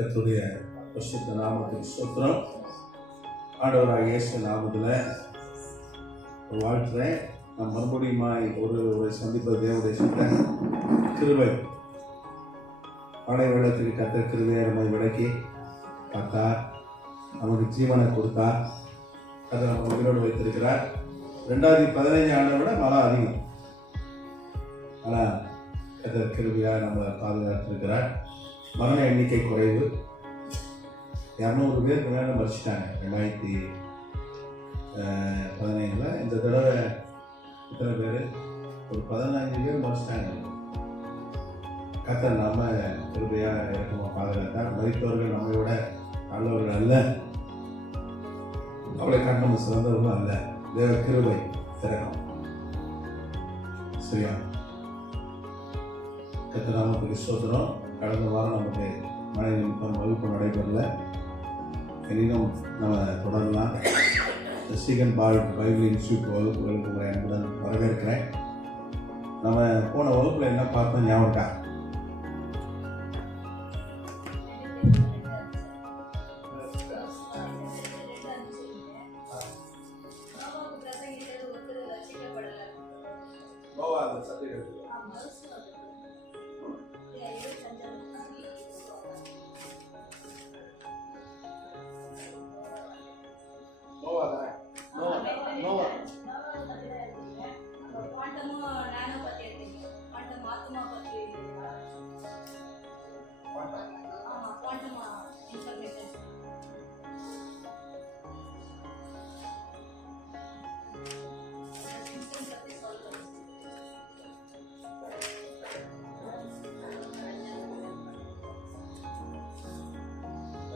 கர்த்தருடைய பரிசுத்த நாமத்துக்கு ஸ்தோத்திரம். ஆண்டவராகிய இயேசு நாமத்தில் வாழ்த்துறேன். நான் மறுபடியும் ஒரு சந்திப்பது தேவனுடைய சுத்த கிருபை. படை வெள்ளத்துக்கு கர்த்தர் கிருபையை நம்ம விளக்கி பார்த்தார், நமக்கு ஜீவனை கொடுத்தார், அதை நம்ம உயிரோடு வைத்திருக்கிறார். 2015 ஆண்டை விட மழை அதிகம், ஆனால் கர்த்தர் கிருபையாக நம்ம பாதுகாத்திருக்கிறார். மரண எண்ணிக்கை குறைவு. 200 பேருக்கு மேலே மறிச்சிட்டாங்க 2015. இந்த தடவை இத்தனை பேர், ஒரு 15 பேர் மறிச்சிட்டாங்க. கர்த்தர் நம்ம கிருபையாக இறக்கமாக பாதுகாத்தார். மறித்தவர்கள் நம்மை விட நல்லவர்கள் அல்ல, அவளை கண்டு நம்ம சிறந்தவர்களும் அல்ல. தேவ கிருபை திறக்கும். சரியா? கர்த்தர் நாமத்துக்கு ஸ்தோத்திரம். கடந்த வாரம் நமக்கு மழை நிமித்தம் வகுப்பு நடைபெறல. எனினும் நம்ம தொடரலாம். ஸ்டீகன் பைபிள் இன்ஸ்டியூட் வகுப்புகளுக்கு உங்களை அன்புடன் வரவேற்கிறேன். நம்ம போன வகுப்பில் என்ன பார்த்தோம் ஞாபகம் இருக்கா?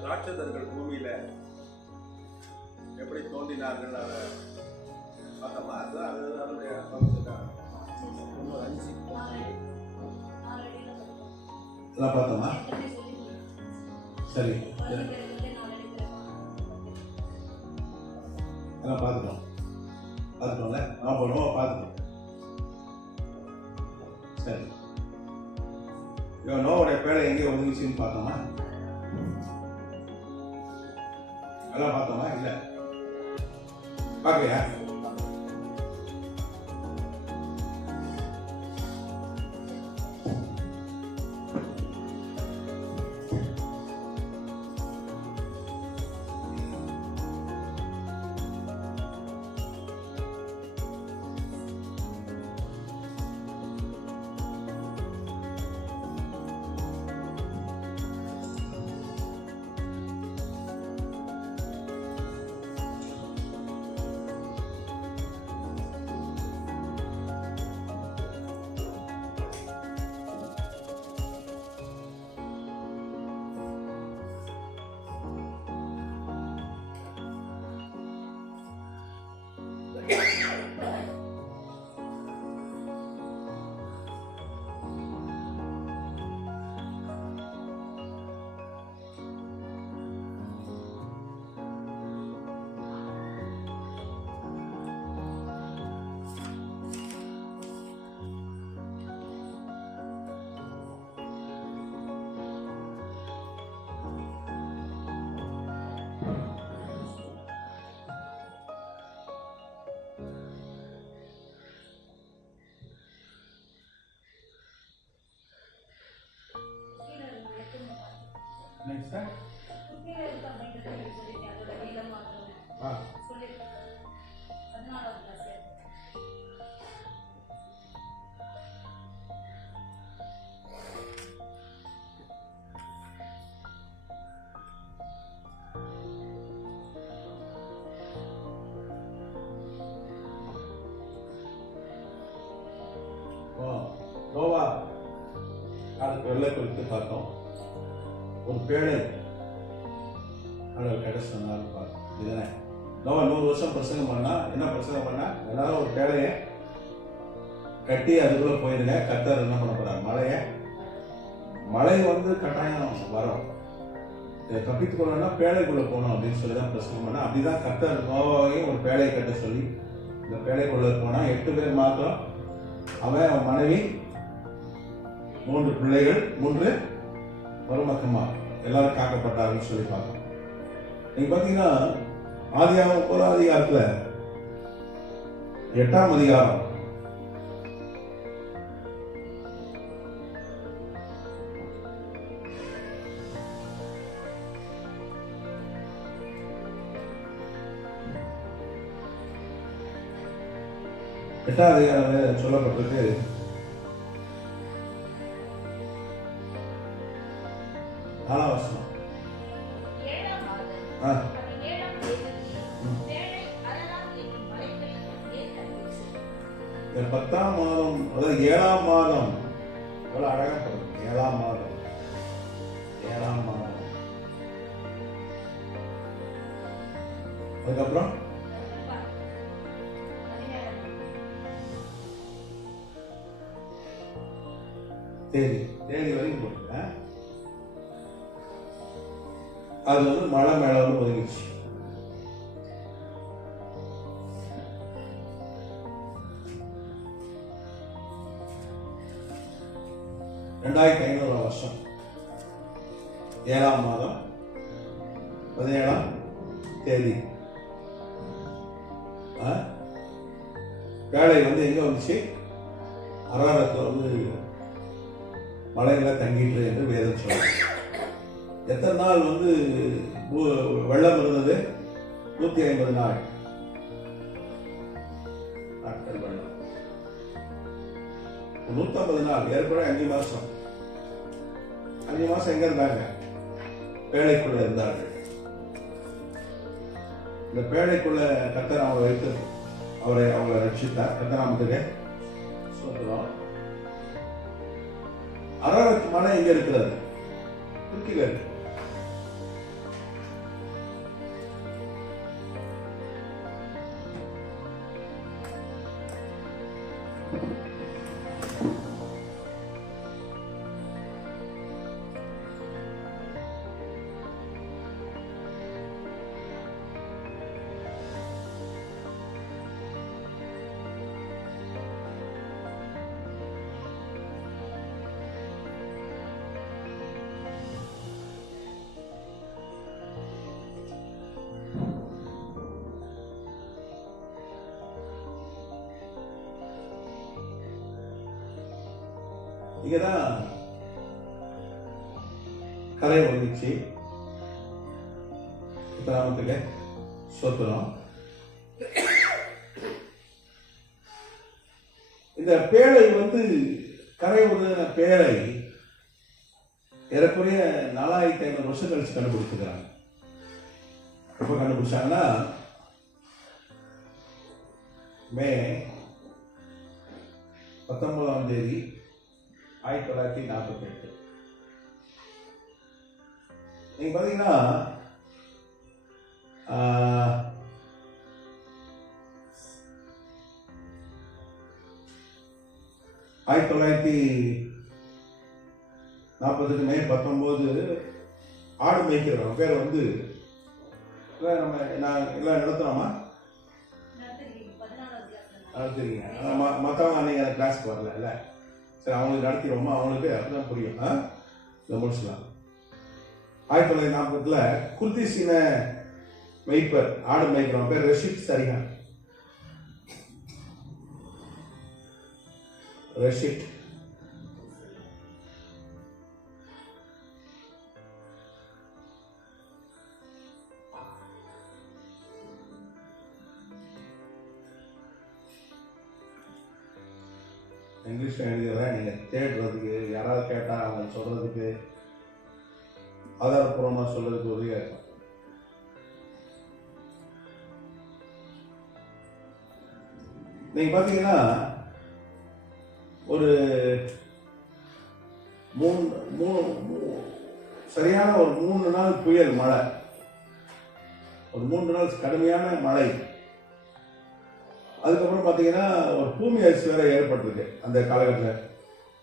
ராட்சதர்கள் பூமியில எப்படி தோன்றினார்கள் அதை பார்த்தோமா? அதனுடைய பார்த்தோமா? சரி, பார்த்துட்டோம் பார்த்துட்டோம்ல. போனோம் பார்த்துட்டோம். சரி, நோவுடைய பேழை எங்கே ஒதுங்கிச்சுன்னு பார்த்தோமா? எல்லாம் பார்த்தோமா? இல்லை, பார்க்கலையா? Next time. நோவா அதுக்கு வெள்ளை குறித்து பார்த்தோம். ஒரு பேழை கடை சொன்னார். இதுதானே நோவா 100 வருஷம் பிரசங்கம் பண்ணா. என்ன பிரசங்கம் பண்ணா? எல்லாரும் ஒரு பேழையை கட்டி அதுக்குள்ள போயிருங்க. கர்த்தர் என்ன பண்ண போறார்? மழை கட்டாயம் வரும். தப்பித்து கொள்ளணும்னா பேழைக்குள்ள போகணும் அப்படின்னு சொல்லிதான் பிரசங்கம் பண்ணா. அப்படிதான் கர்த்தர் நோவாவையும் ஒரு பேழையை கட்ட சொல்லி இந்த பேழைக்குள்ள போனா 8 பேர் மாத்திரம். அவன் மனைவி, 3 பிள்ளைகள், 3 மருமக்கமா எல்லாரும் காக்கப்பட்டாருன்னு சொல்லி பார்க்கணும். நீங்க பாத்தீங்கன்னா ஆதியாகமம் 1ஆம் அதிகாரத்துல 8ஆம் அதிகாரம் சொல்லப்பட்டிருக்கு. 4ஆம் வசனம். 10ஆம் மாதம், அதாவது 7ஆம் மாதம். எவ்வளவு அழகா போகுது. 7ஆம் மாதம். அதுக்கப்புறம் தேதி வரைக்கும் போட்டு அது வந்து மழை மேல வந்து ஒதுங்கிச்சு. வருஷம் 7ஆம் மாதம் 17ஆம் தேதி வேலை வந்து எங்க வந்துச்சு? அரராரத்தில் வந்து மலையில தங்கிட்டு என்று வேதம் சொல்லுது. எத்தனை நாள் வந்து வெள்ளம் இருந்தது? 150 நாள் நாட்கள் வெள்ளம். 150 நாள், ஏற்கனவே 5 மாசம். 5 மாசம் எங்க இருந்தாங்க? பேழைக்குள்ள இருந்தார்கள். இந்த பேழைக்குள்ள கர்த்தர் அவங்களை வைத்து அவங்களை ரட்சித்தார். கர்த்தராமத்துக்கு சொல்றோம். அரராத் மலை எங்க இருக்கிறது? துருக்கியில இருக்கு. இங்கதான் கரை வந்துச்சு. கிராமத்துக்கு சொத்துறோம். இந்த பேழை வந்து கரை ஒரு பேழை ஏறக்குறைய 4500 வருஷம் கழிச்சு கண்டுபிடிச்சிருக்காங்க. எப்ப கண்டுபிடிச்சாங்கன்னா மே 19ஆம் தேதி 1948. நீங்க பாத்தீங்கன்னா 1940 மே 19 ஆடு மேய்க்கிறோம் பேர் வந்து நம்ம எல்லாம் நடத்துறோமா? நடத்துறீங்க. மற்றவங்க அன்னைக்கு கிளாஸ்க்கு வரல இல்ல. சரி, அவங்களுக்கு நடத்திடுவோமா? அவங்களுக்கு அதுதான் புரியும். இதை முடிச்சுலாம். 1940 குர்திசீன மெய்ப்பர் ஆடு மேய்க்கிறோம் பேர் ரஷீத் சரிகான். ரஷீத் இங்கிலீஷ்ல எழுதிடுறேன். நீங்க தேடுறதுக்கு, யாராவது கேட்டா அவங்க சொல்றதுக்கு, ஆதாரப்பூர்வமா சொல்றதுக்கு உதவியா இருக்கும். நீங்க பாத்தீங்கன்னா ஒரு சரியான ஒரு 3 நாள் புயல் மழை, ஒரு 3 நாள் கடுமையான மழை. அதுக்கப்புறம் பாத்தீங்கன்னா ஒரு பூமி அதிர்ச்சி வேற ஏற்பட்டிருக்கு அந்த காலகட்டத்தில்.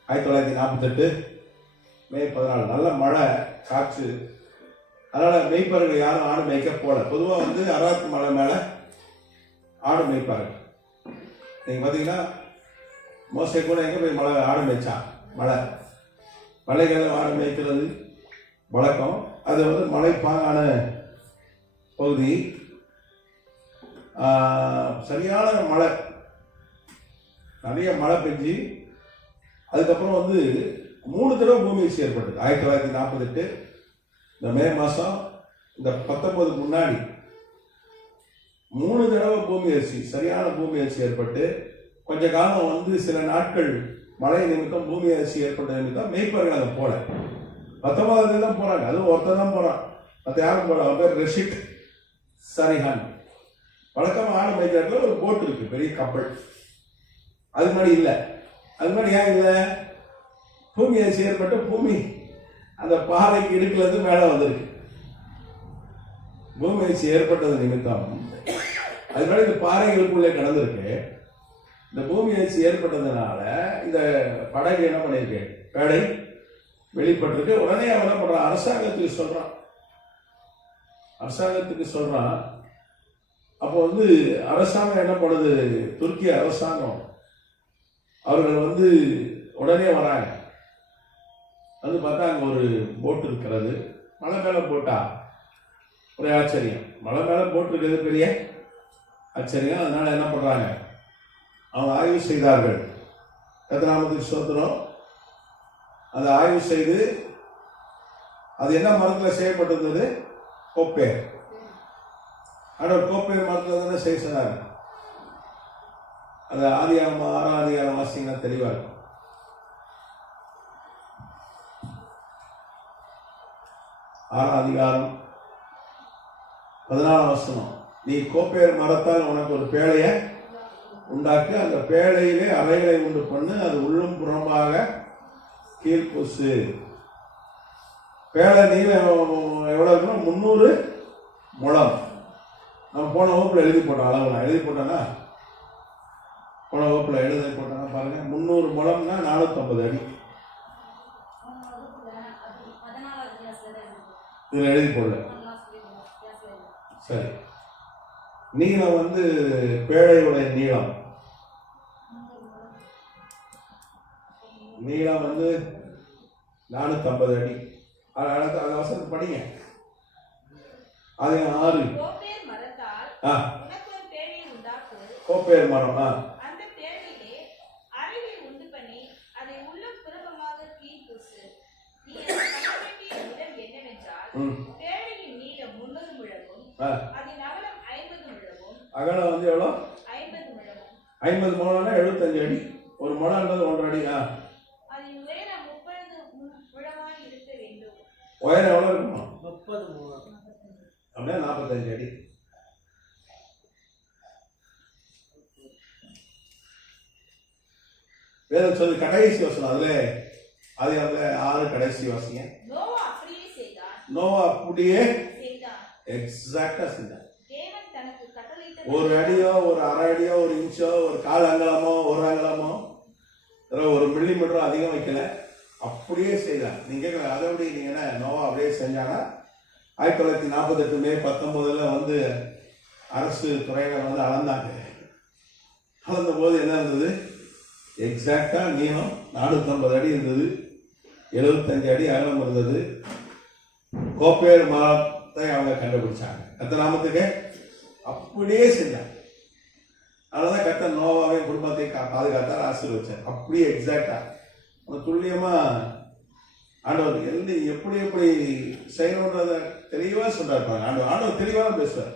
1948 மே 14 நல்ல மழை காற்று. அதனால மெய்ப்பர்கள் யாரும் ஆடு மேய்க்க போல. பொதுவா வந்து அரராத் மலை மேல ஆடு மேய்ப்பார்கள். நீங்க பாத்தீங்கன்னா மோசே கூட எங்க போய் ஆடு மேய்ச்சான்? மலைகள்ல ஆடு மேய்க்கிறது வழக்கம். அது வந்து மலைப்பாங்கான பகுதி. சரியான மழை, நிறைய மழை பெஞ்சு அதுக்கப்புறம் வந்து 3 தடவை பூமி அதிர்ச்சி ஏற்பட்டது. 1948 இந்த மே மாதம், இந்த 19 முன்னாடி 3 தடவை பூமி அதிர்ச்சி, சரியான பூமி அதிர்ச்சி ஏற்பட்டு கொஞ்ச காலம் வந்து சில நாட்கள் மழை நிமித்தம் பூமி அதிர்ச்சி ஏற்பட்ட நிமித்தம் மேய்ப்பர்கள் அங்கே போல 19 தான் போறாங்க. அதுவும் ஒருத்தர் தான் போறான், மற்ற யாரும் போல. அவன் பேர் ரஷீத் சரிஹான். வழக்கமாக ஆடு மேய்க்கிறதுல ஒரு போட் இருக்கு, பெரிய கப்பல். அது மாதிரி இல்லை. அது மாதிரி ஏன் இல்லை? பூமி அதிர்ச்சி ஏற்பட்டு பூமி அந்த பாறைக்கு இடுக்குல இருந்து மேலே வந்திருக்கு. பூமி அதிர்ச்சி ஏற்பட்டது நிமித்தம் அது மாதிரி இந்த பாறைகளுக்குள்ளே கடந்திருக்கு. இந்த பூமி அதிர்ச்சி ஏற்பட்டதுனால இந்த படகு என்ன பண்ணிருக்கு, பேடை வெளிப்பட்டிருக்கு. உடனே அவன் என்ன பண்றான், அரசாங்கத்துக்கு சொல்றான். அப்போ வந்து அரசாங்கம் என்ன பண்ணுது, துருக்கி அரசாங்கம் அவர்கள் வந்து உடனே வராங்க. வந்து பார்த்தா அங்கே ஒரு போட் இருக்கிறது. மலை மேலே போட்டா ஒரு ஆச்சரியம். மலை மேலே போட் இருக்கிறது பெரிய ஆச்சரியம். அதனால என்ன பண்றாங்க, அவங்க ஆய்வு செய்தார்கள். கர்த்தருக்கு ஸ்தோத்திரம். அதை ஆய்வு செய்து அது என்ன மரத்தில் செய்யப்பட்டிருந்தது, கோப்பேர். ஆனால் கோப்பேர் மரத்தில் தானே செய்ய சொன்னாங்க. அது ஆதியாகமம் 6ஆம் அதிகாரம் வாசிங்கன்னா தெளிவா இருக்கும். 6ஆம் அதிகாரம் 14ஆம் வசனம். நீ கோப்பேர் மரத்தால் உனக்கு ஒரு பேழையை உண்டாக்கி அந்த பேழையிலே அறைகளை உண்டு பண்ணு, அது உள்ளும் புறமாக கீழ்பூசு. பேழை நீளம் எவ்வளவு இருக்கணும், 300 முழம். நம்ம போன வகுப்புல எழுதி போட்டோம், அளவு நான் எழுதி போட்டேன்னா, போன வகுப்புல எழுதி போட்டோன்னா பாருங்க, 300 முழம்னா 450 அடி. இதுல எழுதி போடல. சரி, நீளம் வந்து பேழையுடைய நீளம் வந்து 450 அடி. அந்த வசனம் படிங்க. அது 6. கோப்பேர் மரம். அகலம் வந்து எவ்வளோ, 50 முழம்னா 75 அடி. ஒரு முழம்ன்றது 1.5 அடி. உயரம் எவ்வளோ இருக்குமா, 30 அப்படியே 45 அடி. வேதம் சொல்லி கடைசி வசனம், அதுல 6 கடைசி வாசிங்க. நோவா அப்படியே எக்ஸாக்டா செஞ்சான். ஒரு அடியோ, ஒரு அரை அடியோ, ஒரு இன்ச்சோ, ஒரு 1/4 அங்கலமோ, 1 அங்கலமோ, 1 மில்லிமீட்டரோ அதிகம் வைக்கல, அப்படியே செய்தார். நீங்க அதோட நீங்க என்ன, நோவா அப்படியே செஞ்சானா. 1948 மே 19 வந்து அரசு துறையினர் வந்து அளந்தாங்க. அளந்த போது என்ன இருந்தது, எக்ஸாக்டா நீளம் 450 அடி இருந்தது, 75 அடி அகலம் இருந்தது. கோப்பேர் மரத்தை அவங்க கண்டுபிடிச்சாங்க. கர்த்தர் நாமத்துக்கு அப்படியே செஞ்சாங்க. அதனாலதான் கர்த்தர் நோவாவையும் குடும்பத்தை பாதுகாத்தார், ஆசீர்வதிச்சார். அப்படியே எக்ஸாக்டா துல்லியமா ஆண்டவர் எப்படி எப்படி செய்யணுன்றத தெளிவா சொல்றாரு. ஆண்டவர் தெளிவா பேசுவார்,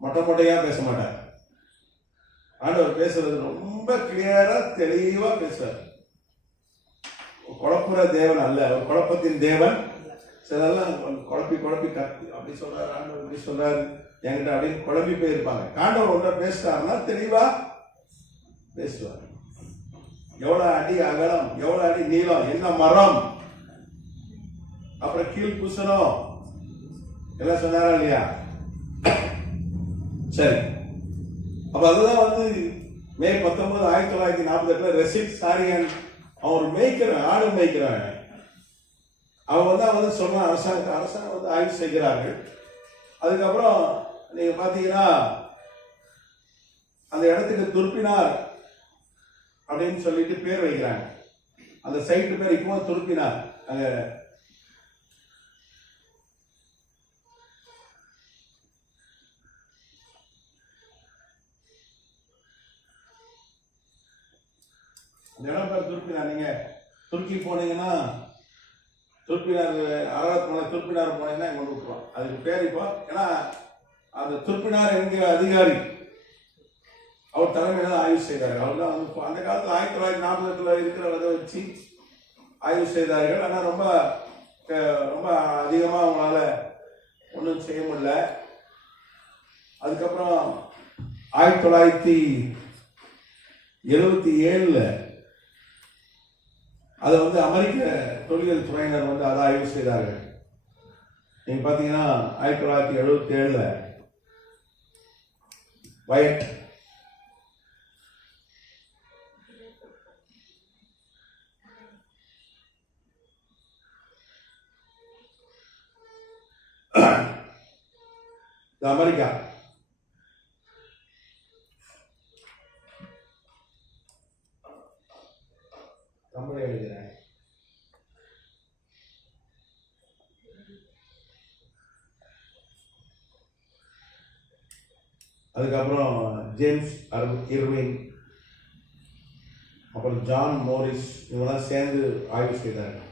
மொட்டையா பேச மாட்டார். ஆண்டவர் பேசுறது ரொம்ப கிளியரா தெளிவா பேசுவார். குழப்புற தேவன் அல்ல, ஒரு குழப்பத்தின் தேவன். சிலெல்லாம் குழப்பி கத்தி அப்படி சொல்றாரு, ஆண்டவர் இப்படி சொல்றாரு என்கிட்ட அப்படின்னு குழம்பி போயிருப்பாங்க. ஆண்டவர் ஒன்றை பேசுறாருன்னா தெளிவா பேசுவார். எவ்வளவு அடி அகலம், எவ்வளவு அடி நீளம், என்ன மரம், அப்புறம் கீழ் பூசணும் எல்லாம் சொன்னாரா இல்லையா? சரி, அப்ப அதுதான் வந்து மே 19 1948 ரஷீத் சாரியன் அவன் மேய்க்கிறான், ஆடு மேய்க்கிறான். அவன் வந்து சொன்ன அரசாங்கம் வந்து ஆய்வு செய்கிறார்கள். அதுக்கப்புறம் நீங்க பாத்தீங்கன்னா அந்த இடத்துக்கு துருப்பினார் அப்படின்னு சொல்லிட்டு பேர் வைக்கிறாங்க. அந்த சைட்டு பேர் இப்போ துருப்பினார். அங்க இடம் பேர் துருப்பினார். நீங்கள் துருக்கி போனீங்கன்னா துருப்பினார் அரவத் மலை துருப்பினார் போனீங்கன்னா கொண்டு விட்டுருவோம். அதுக்கு பேர் இப்போ ஏன்னா அந்த துருப்பினார் என்கிற அதிகாரி அவர் தலைமையில தான் ஆய்வு செய்தார்கள். அவர் தான் வந்து அந்த காலத்தில் 1940 இருக்கிறவரை வச்சு ஆய்வு செய்தார்கள். ஆனால் ரொம்ப ரொம்ப அதிகமாக அவங்களால ஒன்றும் செய்ய முடியல. அதுக்கப்புறம் 1977 அதை வந்து அமெரிக்க தொல்லியல் துறையினர் வந்து அதை ஆய்வு செய்தார்கள். நீங்க பார்த்தீங்கன்னா 1977 வயட் அமெரிக்கா தமிழ் எழுதுறேன். அதுக்கப்புறம் ஜேம்ஸ் இர்விங், அப்புறம் ஜான் மோரிஸ் இவங்கெல்லாம் சேர்ந்து ஆய்வு செய்தார்கள்.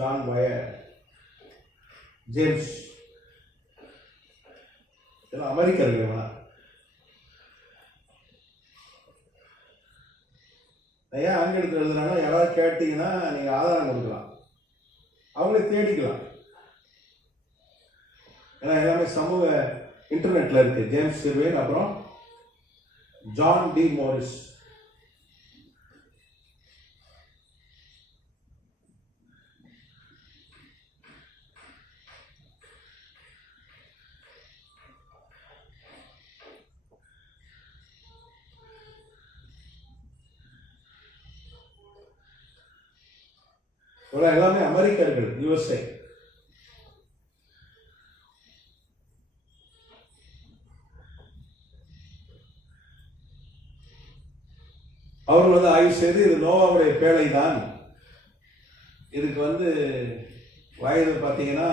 ஜான் வயர், ஜேம்ஸ் இதெல்லாம் அமெரிக்கர்கள். இவங்களாம் ஏன் ஆங்கிலத்தில் எழுதுனாங்க, யாராவது கேட்டீங்கன்னா நீங்கள் ஆதாரம் கொடுக்கலாம், அவங்களே தேடிக்கலாம். ஏன்னா எல்லாமே சமூக இன்டர்நெட்டில் இருக்கு. ஜேம்ஸ் இர்வின், அப்புறம் ஜான் டி மோரிஸ். எல்லாமே அமெரிக்கர்கள், USA. அவர்கள் வந்து ஆய்வு செய்து இது நோவாவுடைய பேழை தான், இதுக்கு வந்து வயது பார்த்தீங்கன்னா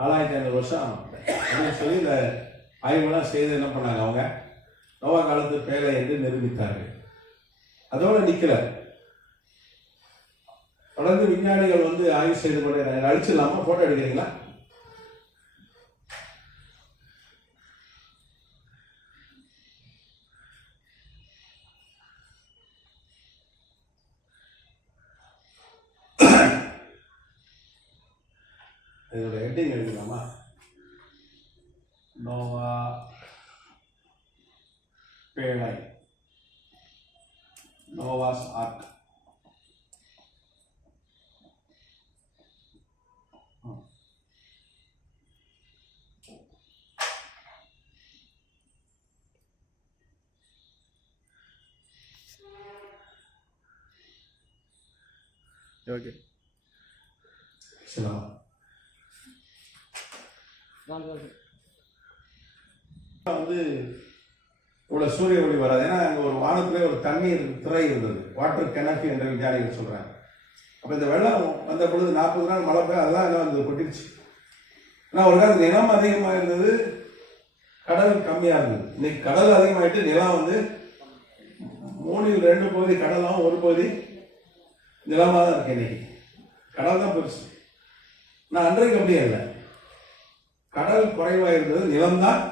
4500 வருஷம் அப்படின்னு சொல்லி இந்த ஆய்வுலாம் செய்து என்ன பண்ணாங்க, அவங்க நோவா காலத்து பேழை என்று நிரூபித்தார்கள். அதோட நிக்கல, தொடர்ந்து விஞ்ஞானிகள் வந்து ஆய்வு செய்து கொண்டே அழிச்சிடலாமா? போட்டோ எடுக்கிறீங்களா? இதோட ஹெட்டிங் எழுதலாமா? நோவா பேழை, நோவாஸ் ஆர்க். ஓகே, வந்து இவ்வளவு சூரிய ஒளி வராது. ஏன்னா அங்க ஒரு வானத்துல ஒரு தண்ணீர் திரை இருந்தது, வாட்டர் கெனப்பி என்ற விஞ்ஞானிகள் சொல்றாங்க. அப்ப இந்த வெள்ளம் வந்த பொழுது 40 நாள் மழை பெய்ய அதெல்லாம் எல்லாம் வந்து கொட்டிருச்சு. ஆனா ஒரு காலத்து நிலம் அதிகமா இருந்தது, கடல் கம்மியா இருந்தது. இன்னைக்கு கடல் அதிகமாயிட்டு நிலம் வந்து 3 2 பகுதி கடலும் 1 பகுதி நிலமா தான் இருக்கு. இன்னைக்கு கடல் தான் பெருசு. நான் அன்றைக்கு அப்படியே இல்லை, கடல் குறைவா இருந்தது, நிலம்தான்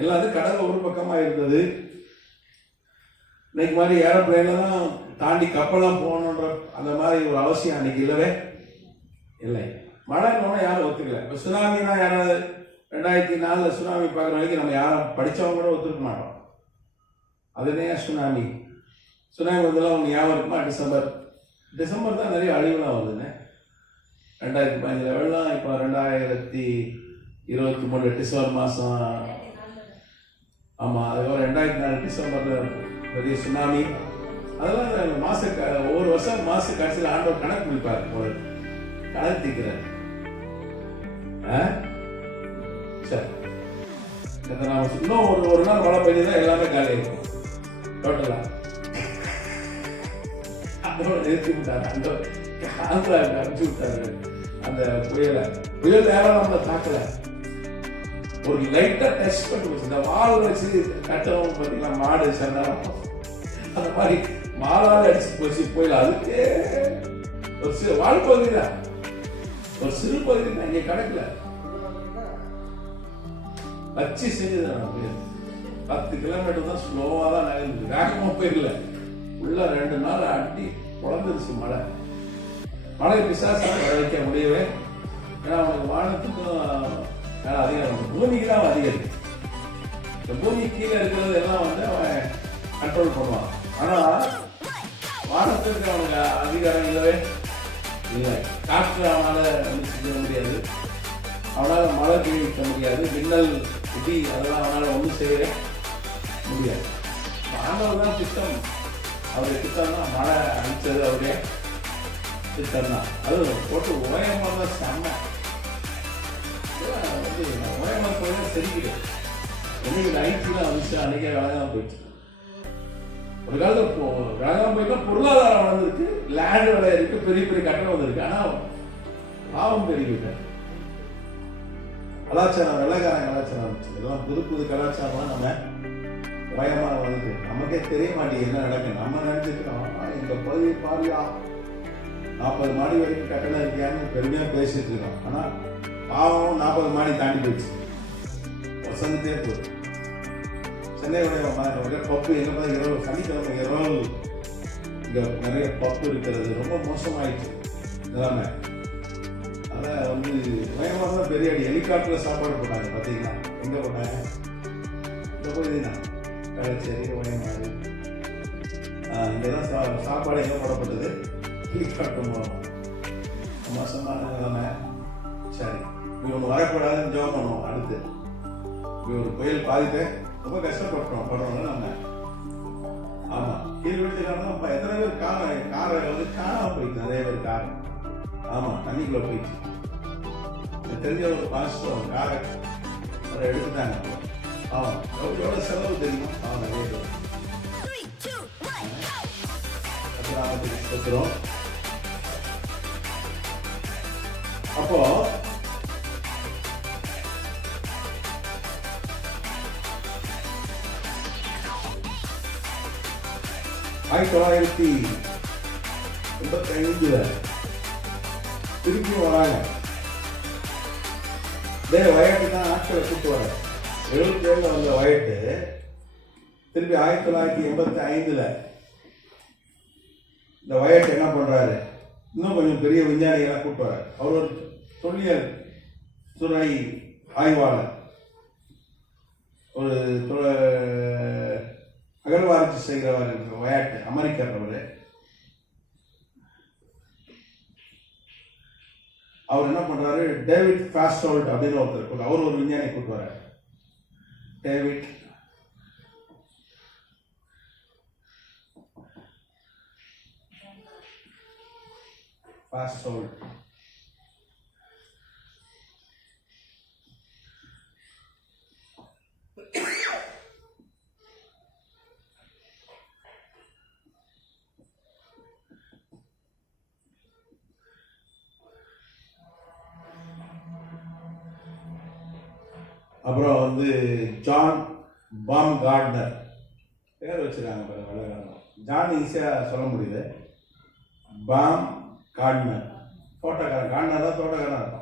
எல்லாத்தையும் கடல் ஒரு பக்கமா இருந்தது. இன்னைக்கு மாதிரி ஏரோப்ளேன்ல தான் தாண்டி கப்பலாம் போகணுன்ற அந்த மாதிரி ஒரு அவசியம் அன்னைக்கு இல்லவே இல்லை. மழை யாரும் ஒத்துக்கல. இப்போ சுனாமினா யாராவது 2004 சுனாமி பார்க்குற வரைக்கும் நம்ம யாரும் படித்தவங்க கூட ஒத்துக்க மாட்டோம். அதுலேயே சுனாமி வந்தெல்லாம் அவங்க ஞாபகம் இருக்குமா? டிசம்பர் தான் நிறைய அழிவுலாம் வருதுன்னு. 2015 வெள்ளம், இப்போ 2023 டிசம்பர் மாதம். ஆமாம், அதுக்கப்புறம் 2004 டிசம்பரில் பெரிய சுனாமி. அதெல்லாம் ஒவ்வொரு வருஷம் மாச கடைசியில் ஆண்டவர் கணக்கு பிடிப்பார், ஒரு கணக்கு தீக்கிறார். சரி, இன்னும் ஒரு நாள் மழை பெய்யுதுன்னா எல்லாமே காலி இருக்கும் டோட்டலா. நிறுத்தி விட்டாரு, அந்த ஆந்திராவுக்கு அனுப்பிச்சு விட்டாரு அந்த புயல் யாரும் நம்மளை தாக்கல, ஒரு லைட்டா டச் பண்ணி வச்சு இந்த வால் வச்சு கட்டவும் பார்த்தீங்கன்னா மாடு சண்டை அந்த மாதிரி மாலால அடிச்சு போச்சு போயில. அதுக்கே ஒரு சிறு வாழ்பகுதி தான், ஒரு சிறு பகுதி தான் இங்க கிடக்கல. வச்சு செஞ்சது 10 கிலோமீட்டர் தான் ஸ்லோவா தான் நகர்ந்து, வேகமா போயிடல. உள்ள 2 நாள் அடி குழந்துருச்சு மழை. மழை பிசாசாக வர வைக்க முடியவே, ஏன்னா அவனுக்கு வானத்துக்கும் அதிகம், பூமிக்கு தான் அதிகம். இந்த பூமி கீழே இருக்கிறது எல்லாம் வந்து அவன் கண்ட்ரோல் பண்ணுவான். ஆனா வானத்துக்கு அவனுக்கு அதிகாரம் இல்லவே இல்லை. காற்று அவனால வந்து செய்ய முடியாது, அவனால மழை பெய்ய முடியாது, மின்னல் இடி அதெல்லாம் அவனால ஒன்றும் செய்ய முடியாது. ஆண்டவர் தான் திட்டம், அவருடைய திட்டம் தான் மழை அடிச்சது, அவருடைய திட்டம் தான். அது போட்டு உயரமாக தான் செம்ம வந்து உயரமாக போய் சரிக்கிறேன். என்னைக்கு நைட்லாம் வந்துச்சு, அன்னைக்கே வேலைதான் போயிடுச்சு. ஒரு காலத்தில் வேலைதான் போயிட்டா பொருளாதாரம் வளர்ந்துருக்கு, லேண்ட் விலை இருக்கு, பெரிய பெரிய கட்டணம் வந்திருக்கு. ஆனால் பாவம் பெருகிவிட்டேன். கலாச்சாரம் வெள்ளைக்காரன் கலாச்சாரம் இருந்துச்சு. இதெல்லாம் புது புது கலாச்சாரம் நம்ம பயமாக வந்து நமக்கே தெரிய மாட்டேங்குது என்ன நடக்கும். நம்ம நினைச்சிருக்கோம் இந்த பகுதி பாரியா 40 மாடி வரைக்கும் கட்டணம் இருக்கியான்னு பெருமையா பேசிட்டு இருக்கோம். ஆனா பாவம் 40 மாடி தாண்டி போயிடுச்சு, வசந்தே போகுது. சென்னையுடைய பப்பு எங்க பார்த்தா இரவு சனிக்கிழமை இரவு இங்க நிறைய பப்பு இருக்கிறது ரொம்ப மோசமாயிடுச்சு நிலைமை. அதான் வந்து பயமாக தான் பெரிய அடி. ஹெலிகாப்டர்ல சாப்பாடு போட்டாங்க பார்த்தீங்கன்னா, எங்க போட்டாங்க? இந்த பகுதி தான் கலைச்சேரி வயநாடு. இங்கதான் சாப்பாடு எங்க போடப்பட்டது? ஹெலிகாப்டர் மூலமா. மோசமான நிலைமை. சரி, இவங்க வரக்கூடாதுன்னு ஜெபம் பண்ணுவோம். அடுத்து ஒரு புயல் பாதிப்பே ரொம்ப கஷ்டப்பட்டோம் படுறோம்ல நம்ம. ஆமா, கீழ் வீட்டுக்காரங்க எத்தனை பேர் காரை வந்து காணாம போயிடுச்சு, நிறைய பேர் கார். ஆமா, தண்ணிக்குள்ள போயிடுச்சு. தெரிஞ்ச ஒரு பாஸ்டர் காரை எடுத்துட்டாங்க. ஆமா, எவ்வளவு செலவு தெரியுமா? நிறைய பேர் அப்போ 1985 திருப்பி வராங்க. வயட்டு தான் ஆட்களை கூட்டு வர 77 வந்த வயட்டு திருப்பி 1985 இந்த வயட்டு என்ன பண்றாரு? இன்னும் கொஞ்சம் பெரிய விஞ்ஞானிகளை கூட்டு வர. அவர் ஒரு தொல்லியல் துறை ஆய்வாளர், ஒரு அகழ்வாராய்ச்சி செய்கிறவர் வயட்டு, அமெரிக்கர். அவர் என்ன பண்றாரு? டேவிட் ஃபாஸ்டோல்ட் அப்படின்னு ஒருத்தர், அவர் ஒரு விஞ்ஞானி கூட்டு வர. டேவிட் ஃபாஸ்டோல்ட். அப்புறம் வந்து ஜான் பாம்கார்ட்னர் பேர் வச்சிருக்காங்க. ஜான் ஈஸியா சொல்ல முடியுது. பாம் கார்ட்னர், தோட்டக்காரன். கார்ட்னர் தான் தோட்டக்காரன் இருக்கும்.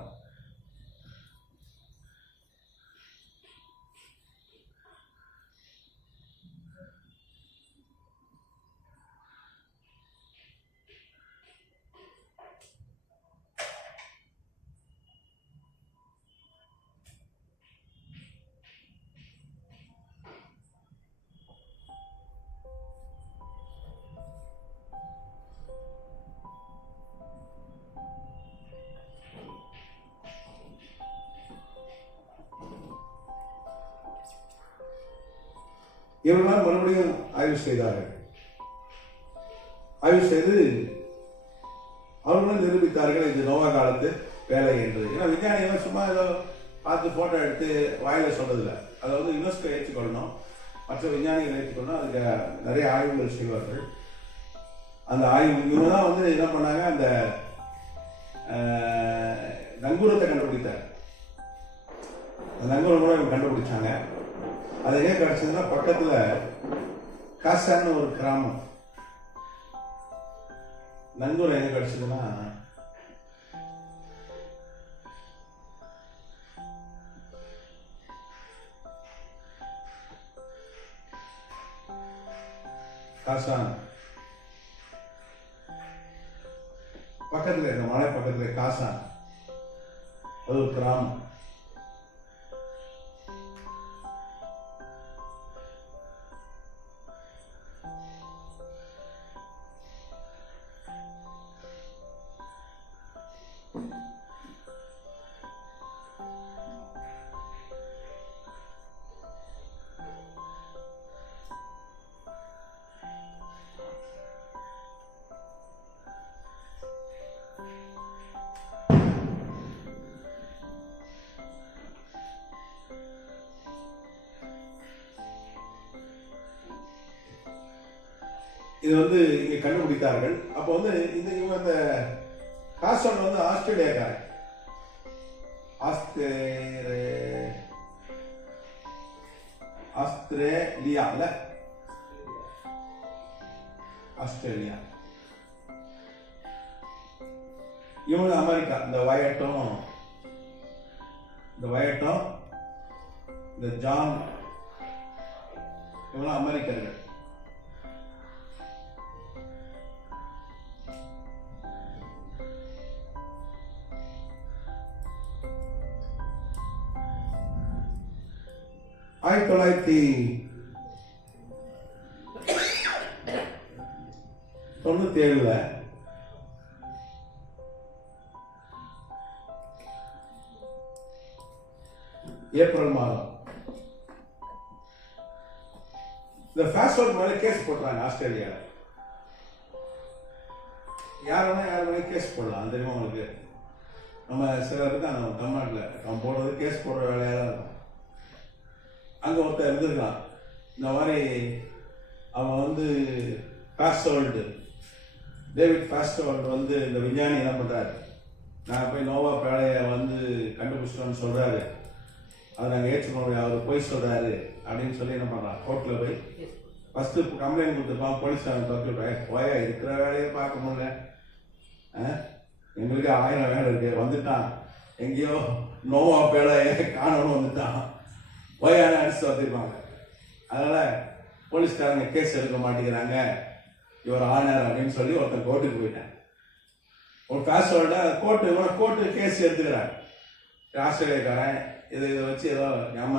இவர்களால் மறுபடியும் ஆய்வு செய்தார்கள். ஆய்வு செய்து அவர்களும் நிரூபித்தார்கள் இது நோவா காலத்து வேலை என்று. ஏன்னா விஞ்ஞானிகள் சும்மா ஏதோ பார்த்து போட்டோ எடுத்து வாயில சொல்றதில்லை. அதை வந்து யுனெஸ்கோ ஏற்றுக்கொள்ளணும், மற்ற விஞ்ஞானிகள் ஏற்றுக்கொள்ளணும். அதுக்கு நிறைய ஆய்வுகள் செய்வார்கள். அந்த ஆய்வு இவங்க தான் வந்து என்ன பண்ணாங்க, அந்த நங்கூரத்தை கண்டுபிடித்தார். அந்த நங்கூரம் கூட இவங்க கண்டுபிடிச்சாங்க. அது ஏன் கிடைச்சதுன்னா, பக்கத்துல காசான்னு ஒரு கிராமம், நங்கூரம் எங்க கிடைச்சதுன்னா காசான் பக்கத்துல, இந்த மலை பக்கத்துல காசான், அது ஒரு கிராமம். இது வந்து இங்க கண்டுபிடித்தார்கள். அப்போ வந்து இவங்க அந்த காசன் வந்து ஆஸ்திரேலியாக்காரன், ஆஸ்திரேலியால ஆஸ்திரேலியா, இவங்க அமெரிக்கா. இந்த வயட்டும் இந்த ஜான் இவங்க அமெரிக்கர்கள். ஆயிரத்தி 1997 ஏப்ரல் மாதம் இந்த பாஸ்வேர்ட் மேல கேஸ் போடுறாங்க ஆஸ்திரேலியால. யார் வேணா கேஸ் போடலாம், தெரியுமா உங்களுக்கு? நம்ம சிலருக்கு தான் நம்ம தமிழ்நாட்டில் அவன் போடுறது கேஸ் போடுற வேலையாக தான் இருக்கும். அங்கே ஒருத்தர் இருந்திருக்கான், இந்த மாதிரி அவன் வந்து பாஸ்வேர்டு டேவிட் பாஸ்வேர்டு வந்து இந்த விஞ்ஞானி என்ன பண்ணுறாரு, நான் போய் நோவா பேழையை வந்து கண்டுபிடிச்சிட்டோன்னு சொல்கிறாரு, அதை நாங்கள் ஏற்றுக்க முடியாது, அவர் போய் சொல்கிறாரு அப்படின்னு சொல்லி என்ன பண்ணுறான், கோர்ட்டில் போய் ஃபஸ்ட்டு கம்ப்ளைண்ட் கொடுத்துருப்பான். போலீஸ் அவன் தோற்றுடுறேன், போயா இருக்கிற வேலையை பார்க்க முடியல, எங்களுக்கு 1000 வேலை இருக்கு, வந்துட்டான் எங்கேயோ நோவா பேழையை காணணும், வந்துட்டான் போயான அடிச்சு வந்துருப்பாங்க. அதனால் போலீஸ்காரங்க கேஸ் எடுக்க மாட்டேங்கிறாங்க, இவர் ஆனர் அப்படின்னு சொல்லி ஒருத்தன் கோர்ட்டுக்கு போயிட்டேன். ஒரு பாஸ்வேர்டை கோர்ட்டு கேஸ் எடுத்துக்கிறாங்க. ஆஸ்திரேலியாக்காரன் இதை வச்சு ஏதோ நம்ம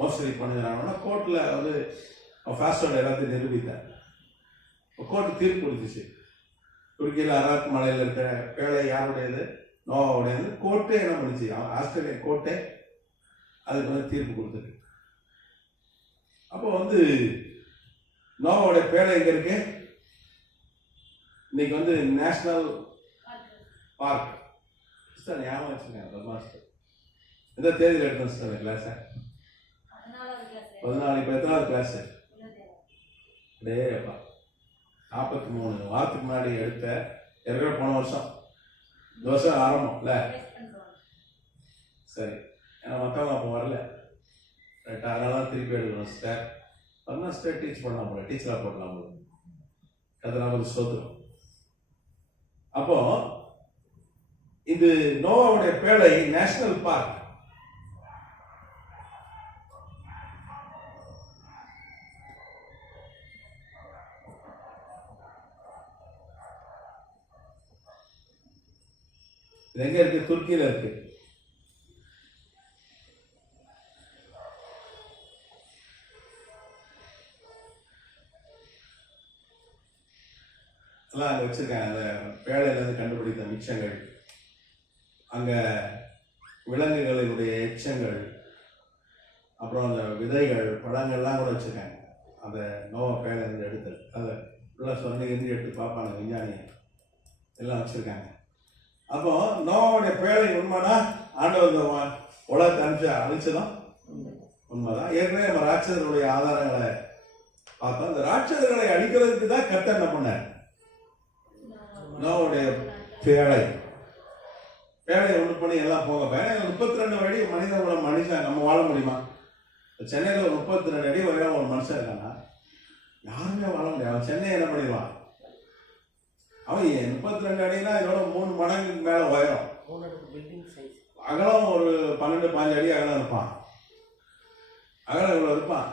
மோசடி பண்ணுகிறாங்கன்னா கோர்ட்டில் வந்து பாஸ்வேர்டு எல்லாத்தையும் நிரூபித்தார். கோர்ட்டு தீர்ப்பு கொடுத்துச்சு, துருக்கியில் அராக் மலையில் இருக்கிற பேழை யாருடையது, நோவாவுடையது. கோர்ட்டே என்ன பண்ணுச்சு, ஆஸ்திரேலியா கோர்ட்டே அதுக்கு வந்து தீர்ப்பு கொடுத்துருக்கு. அப்போ வந்து நோவாவுடைய பேழை எங்க இருக்கு, இன்னைக்கு வந்து நேஷனல் பார்க். சார் ஞாபகம் வச்சுருக்கேன், மாஸ்டர் எந்த தேதியில் எடுத்தோம் சார் கிளாஸ? 14. இப்போ எத்தனாவது கிளாஸு? டேப்பா 43 வாரத்துக்கு முன்னாடி எடுத்த, ஏற்கனவே போன வருஷம், இந்த வருஷம் ஆரம்பம் இல்லை? சரி, ஏன்னா மற்றவங்க அப்போ வரல, ரைட், அதனால தான் திருப்பி எடுக்கணும் சார். பண்ணால் சார் டீச் பண்ணலாம் போல, டீச்சராக போடலாம் போல, அது நமக்கு சோத்துரும். அப்போ இது நோவாவுடைய பேழை நேஷனல் பார்க். இது எங்க இருக்கு? துருக்கியில இருக்கு. எல்லாம் அங்க வச்சிருக்காங்க. அந்த பேழையில இருந்து கண்டுபிடித்த மிச்சங்கள், அங்க விலங்குகளினுடைய எச்சங்கள், அப்புறம் அந்த விதைகள், பழங்கள்லாம் கூட வச்சிருக்காங்க. அந்த நோவா பேழை இருந்து எடுத்து அதை உள்ள சொன்ன இருந்து எடுத்து பார்ப்பாங்க விஞ்ஞானி, எல்லாம் வச்சிருக்காங்க. அப்போ நோவாவுடைய பேழை உண்மைனா ஆண்டவர் உலகத்தை அழிச்சதும் உண்மைதான். ஏற்கனவே நம்ம ராட்சதர்களுடைய ஆதாரங்களை பார்த்தோம். இந்த ராட்சதர்களை அழிக்கிறதுக்கு தான் கர்த்தர் என்ன பண்ணார், நோவாவுடைய பேழையை ஒன்று பண்ணி எல்லாம் போக. பேழை 32 அடி மனிதன் நம்ம வாழ முடியுமா? சென்னையில் ஒரு 32 அடி உயரம் ஒரு மனுஷன் இருக்கானா? யாருமே வாழ முடியாது. அவன் சென்னை என்ன பண்ணிடுவான், அவன் 32 அடினா இதோட 3 மடங்கு மேல உயரம், அகலம் ஒரு 12-15 அடி அகலம் இருப்பான். அகலம் இவ்வளவு இருப்பான்.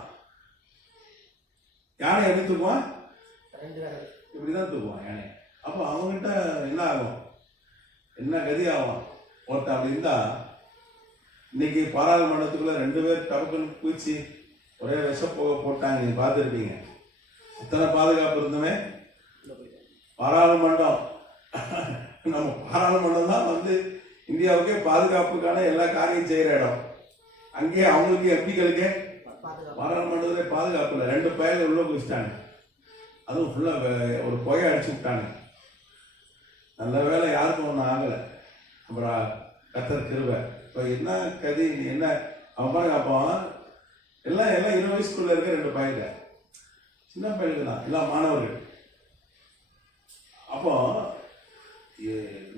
யானை எப்படி தூக்குவான்? இப்படிதான் தூக்குவான் யானை. அப்போ அவங்ககிட்ட என்ன ஆகும், என்ன கதி ஆகும்? ஒருத்தன் அப்படி இருந்தா இன்னைக்கு பாராளுமன்றத்துக்குள்ள 2 பேர் டபக்குன்னு பூச்சி ஒரே விஷப்போக போட்டாங்க, நீங்க பார்த்துருப்பீங்க. அத்தனை பாதுகாப்பு இருந்துமே பாராளுமன்றம், நம்ம பாராளுமன்றம் தான் வந்து இந்தியாவுக்கே பாதுகாப்புக்கான எல்லா காரியம் செய்யற இடம். அங்கேயே அவங்களுக்கு எம்பிக்களுக்கே பாராளுமன்றத்திலே பாதுகாப்பு இல்லை. 2 பயிர்கள் உள்ள குதிச்சிட்டாங்க, அதுவும் ஃபுல்லா ஒரு புகை அடிச்சு விட்டாங்க. நல்ல வேலை யாருக்கும் ஒன்றும் ஆகலை. அப்புறம் கத்தர் கிருபை. இப்போ என்ன கதி என்ன அவன் பாருங்க. அப்போ எல்லாம் 20 வயசுக்குள்ள இருக்க 2 பயிர்க, சின்ன பயிர்கள் தான், எல்லாம் மாணவர்கள். அப்போ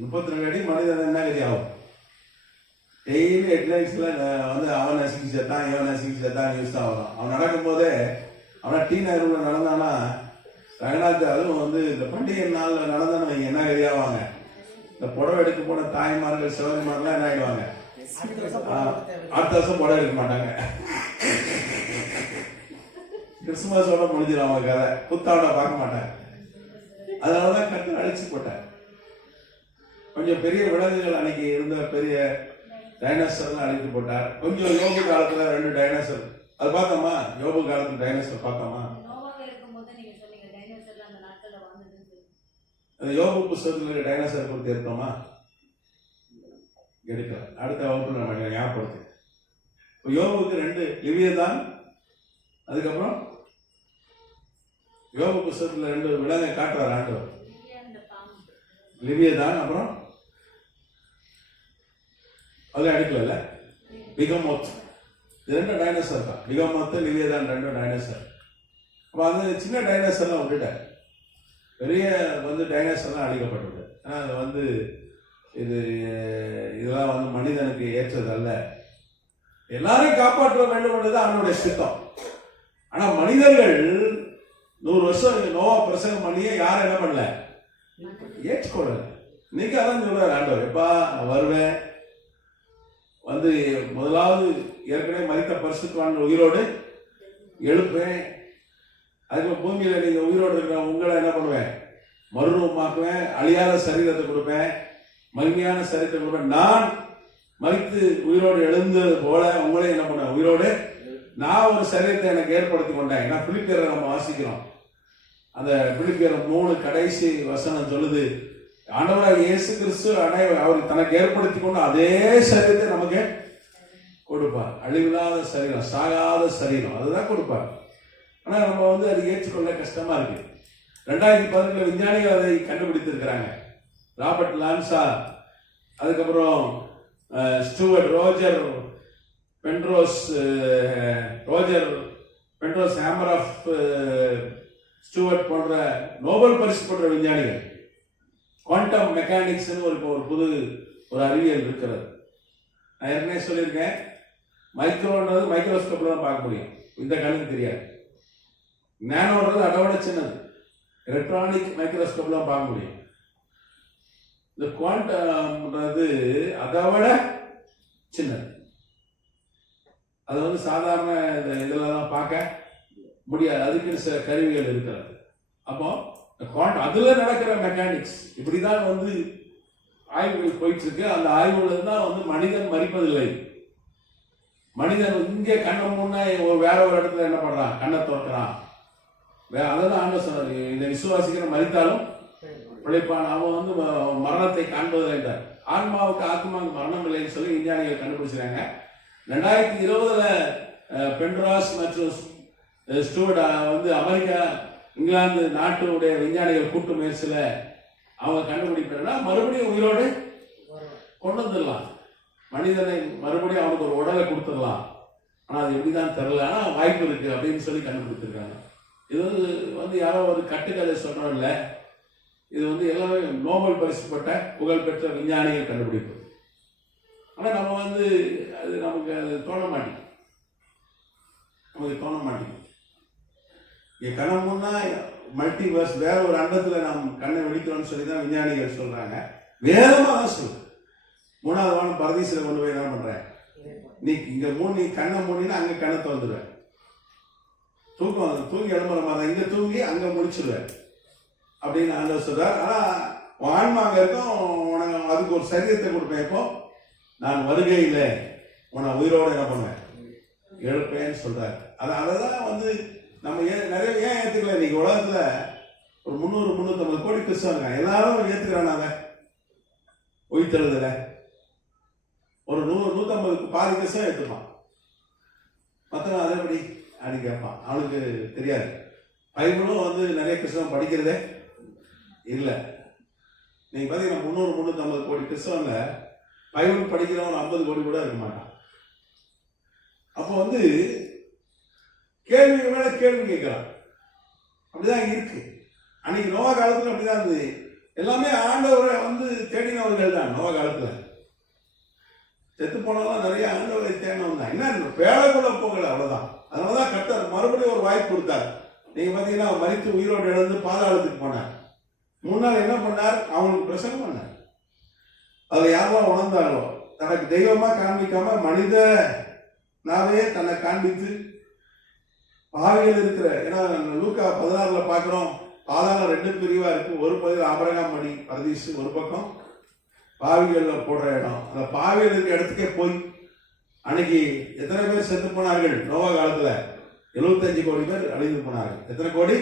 32 அடி மனிதன் என்ன கதி ஆகும்? டெய்லி ஹெட்லைன்ஸ்ல வந்து அவன் நசிக்கு சேர்த்தான், இவன் நசிக்கு சேர்த்தான் நியூஸ் தான் வரும். அவன் நடக்கும் போதே அவனா டீ நகர்ல நடந்தானா ரங்கநாத், அதுவும் வந்து இந்த பண்டிகை நாளில் நடந்தானு என்ன கதியாவாங்க? இந்த புடவை எடுக்க போன தாய்மார்கள் சிவகுமார்லாம் என்ன ஆயிடுவாங்க? அடுத்த வருஷம் புடவை எடுக்க மாட்டாங்க. கிறிஸ்துமஸோட முடிஞ்சிடும் அவங்க கதை, புத்தாவோட பார்க்க மாட்டாங்க. அதனாலதான் கத்து அழிச்சு போட்டேன். கொஞ்சம் பெரிய விலங்குகள் அன்னைக்கு இருந்த பெரிய டைனோசர்லாம் அழித்து போட்டார். கொஞ்சம் யோபு காலத்துல 2 டைனோசர் அது பார்த்தோமா? யோபு காலத்துல டைனோசர் பார்த்தோமா? அந்த யோபு புஸ்தகத்தில் இருக்க டைனோசர் குறித்து எடுத்தோமா? எடுக்கல. அடுத்த வகுப்புல நம்ம ஞாபகப்படுத்து. யோபுக்கு 2 லிவியதான், அதுக்கப்புறம் யோபு புஸ்தகத்துல 2 விலங்கை காட்டுறார் ஆண்டவர். லிவியதான், அப்புறம் அதுல அடிக்கல பிகமோத். இது 2 டைனோசர் தான். பிகமோத் லிவியதான் 2 டைனோசர். அப்ப அந்த சின்ன டைனோசர்லாம் விட்டுட்டார். பெரிய வந்து டைனோசர்லாம் அழிக்கப்பட்டது. அது வந்து இதெல்லாம் வந்து மனிதனுக்கு ஏற்றது அல்ல. எல்லாரையும் காப்பாற்ற வேண்டும் என்றது அவனுடைய சித்தம். ஆனா மனிதர்கள் 100 வருஷம் நோவா பிரசங்கம் பண்ணியே யாரும் என்ன பண்ணல, ஏற்றுக்கொள்ளல. இன்னைக்கு அதான் சொல்றாரு ஆண்டவர், எப்பா நான் வருவேன், வந்து முதலாவது ஏற்கனவே மரித்த பரிசுத்தவான்கள் உயிரோடு எழுப்பேன். அதுக்கு பூமியில நீங்க உயிரோடு இருக்கிற உங்களை என்ன பண்ணுவேன், மறுரூபமாக்குவேன், அழியாத சரீரத்தை கொடுப்பேன், மகிமையான சரீரத்தை கொடுப்பேன். நான் மரித்து உயிரோடு எழுந்தது போல உங்களே என்ன பண்ண உயிரோடு நான் ஒரு சரீரத்தை எனக்கு ஏற்படுத்தி கொண்டேன். ஏன்னா பிலிப்பியரை நம்ம வாசிக்கிறோம். அந்த பிலிப்பியர் 3 கடைசி வசனம் சொல்லுது, ஆண்டவராகிய இயேசு கிறிஸ்து அவர் தனக்கு ஏற்படுத்தி கொண்டு அதே சரீரத்தை நமக்கு கொடுப்பார். அழிவில்லாத சரீரம், சாகாத சரீரம், அதுதான் கொடுப்பார். ஆனா நம்ம வந்து அதை ஏற்றுக்கொள்ள கஷ்டமா இருக்கு. 2010 விஞ்ஞானிகள் அதை கண்டுபிடித்திருக்கிறாங்க. ராபர்ட் லான்சா, அதுக்கப்புறம் Stuart Roger Penrose Hameroff Stuart போன்ற நோபல் பரிசு பெற்ற விஞ்ஞானிகள். குவாண்டம் மெக்கானிக்ஸ் ஒரு புது ஒரு அறிவியல் இருக்கிறது. நான் ஏற்கனவே சொல்லியிருக்கேன், மைக்ரோன்றது மைக்ரோஸ்கோப்ல தான் பார்க்க முடியும், இந்த கண்ணுக்கு தெரியாது. நானோன்றது அதை விட சின்னது, எலக்ட்ரானிக் மைக்ரோஸ்கோப்ல தான் பார்க்க முடியும். இந்த குவாண்டம்ன்றது அதை விட சின்னது. அது வந்து சாதாரண இதெல்லாம் பார்க்க முடியாது, அதுக்கு சில கருவிகள் இருக்கிறது. அப்போ அதுல நடக்கிற மெக்கானிக்ஸ் இப்படிதான் வந்து ஆய்வுகள் போயிட்டு இருக்கு. அந்த ஆய்வுல தான் வந்து மனிதன் மரிப்பதில்லை. மனிதன் இங்கே கண்ணை முன்னா வேற ஒரு இடத்துல என்ன பண்றான், கண்ணை திறக்கிறான். அதான் ஆண்டவர் சொன்னார், இதை விசுவாசிக்கிற மரித்தாலும் பிழைப்பான், அவன் வந்து மரணத்தை காண்பதில்லை என்றார். ஆன்மாவுக்கு ஆத்மாவுக்கு மரணம் இல்லைன்னு சொல்லி விஞ்ஞானிகள் கண்டுபிடிச்சாங்க. 2020 பென்ராஸ் மற்றும் ஸ்டூவர்ட் வந்து அமெரிக்கா இங்கிலாந்து நாட்டுடைய விஞ்ஞானிகள் கூட்டு முயற்சியில அவங்க கண்டுபிடிப்பாங்கன்னா மறுபடியும் உயிரோடு கொண்டு வந்துடலாம், மனிதனை மறுபடியும் அவனுக்கு ஒரு உடலை கொடுத்துடலாம். ஆனா அது எப்படிதான் தெரியல, ஆனா வாய்ப்பு இருக்கு அப்படின்னு சொல்லி கண்டுபிடிச்சிருக்காங்க. இது வந்து யாரோ ஒரு கட்டுக்கதை சொல்றோம் இல்ல, இது வந்து எல்லாமே நோபல் பரிசு பெற்ற புகழ்பெற்ற விஞ்ஞானிகள் கண்டுபிடிப்பு. ஆனா நம்ம வந்து அது நமக்கு அது தோண மாட்டேங்குது. கனவுன்னா மல்டிவர்ஸ், வேற ஒரு அண்டத்துல நாம் கண்ணை விழிக்கிறோம்னு சொல்லி தான் விஞ்ஞானிகள் சொல்றாங்க. வேதமா தான் சொல்லு. மூணாவது வானம் பரதீசில கொண்டு போய் என்ன பண்றேன், நீ இங்க நீ கண்ணை மூடினா அங்க கண்ணை திறந்துடுவேன். தூக்கம் தூங்கி எழும்புற மாதிரி இங்க தூங்கி அங்க முடிச்சிடுவேன் அப்படின்னு ஆண்டவர் சொல்றார். ஆனா ஆன்மா அங்க இருக்கும், உனக்கு அதுக்கு ஒரு சரீரத்தை கொடுப்பேன். இப்போ நான் வருகையில உன்னை உயிரோடு என்ன பண்ணுவேன், எழுப்பேன்னு சொல்றாரு. அதான் வந்து நம்ம நிறைய ஏன் ஏத்துக்கல? இன்னைக்கு உலகத்துல ஒரு 300-350 கோடி கிறிஸ்தவங்க எல்லாரும் ஏத்துக்கிறாங்க. அதை உயிர்த்தெழுதல ஒரு 100-150 பாதி கிறிஸ்தவம் ஏத்துப்பான், மற்றவன் அதேபடி அப்படி கேட்பான். அவனுக்கு தெரியாது. பைபிளும் வந்து நிறைய கிறிஸ்தவம் படிக்கிறதே இல்லை. நீங்க பாத்தீங்கன்னா 300-350 கோடி கிறிஸ்தவங்க பைபிள் படிக்கிறவன் 50 கோடி கூட இருக்க மாட்டான். அப்போ வந்து கேள்வி மேல கேள்வி கேட்கலாம். அப்படிதான் இருக்கு. அன்னைக்கு நோவா காலத்துல அப்படிதான் இருந்தது. எல்லாமே ஆண்டவரை வந்து தேடினவர்கள் தான். நோவா காலத்துல செத்து போனவங்க நிறைய ஆண்டவரை தேடினவங்க தான். என்ன பேழக்குள்ள போகல, அவ்வளவுதான். அதனாலதான் கர்த்தர் மறுபடியும் ஒரு வாய்ப்பு கொடுத்தார். நீங்க பாத்தீங்கன்னா மரித்து உயிரோடு இழந்து பாதாளத்துக்கு போனார். 3 நாள் என்ன பண்ணார், அவங்களுக்கு பிரசங்கம் பண்ணார். அதுல யாரெல்லாம் உணர்ந்தாங்களோ தனக்கு தெய்வமா காண்பிக்காம மனித நாவே தன்னை காண்பித்து பாவிகள் இருக்கிற, ஏன்னா லூக்கா 16 பாக்குறோம், பாதாளம் 2 பிரிவா இருக்கு. ஒரு பகுதியில் ஆபிரகாம் மணி பரதீசு, ஒரு பக்கம் பாவிகள் போடுற இடம். அந்த பாவிகள் இருக்கிற இடத்துக்கே போய் அன்னைக்கு எத்தனை பேர் செத்து போனார்கள் நோவா காலத்துல? 75 கோடி பேர் அழிந்து போனார்கள். எத்தனை கோடி?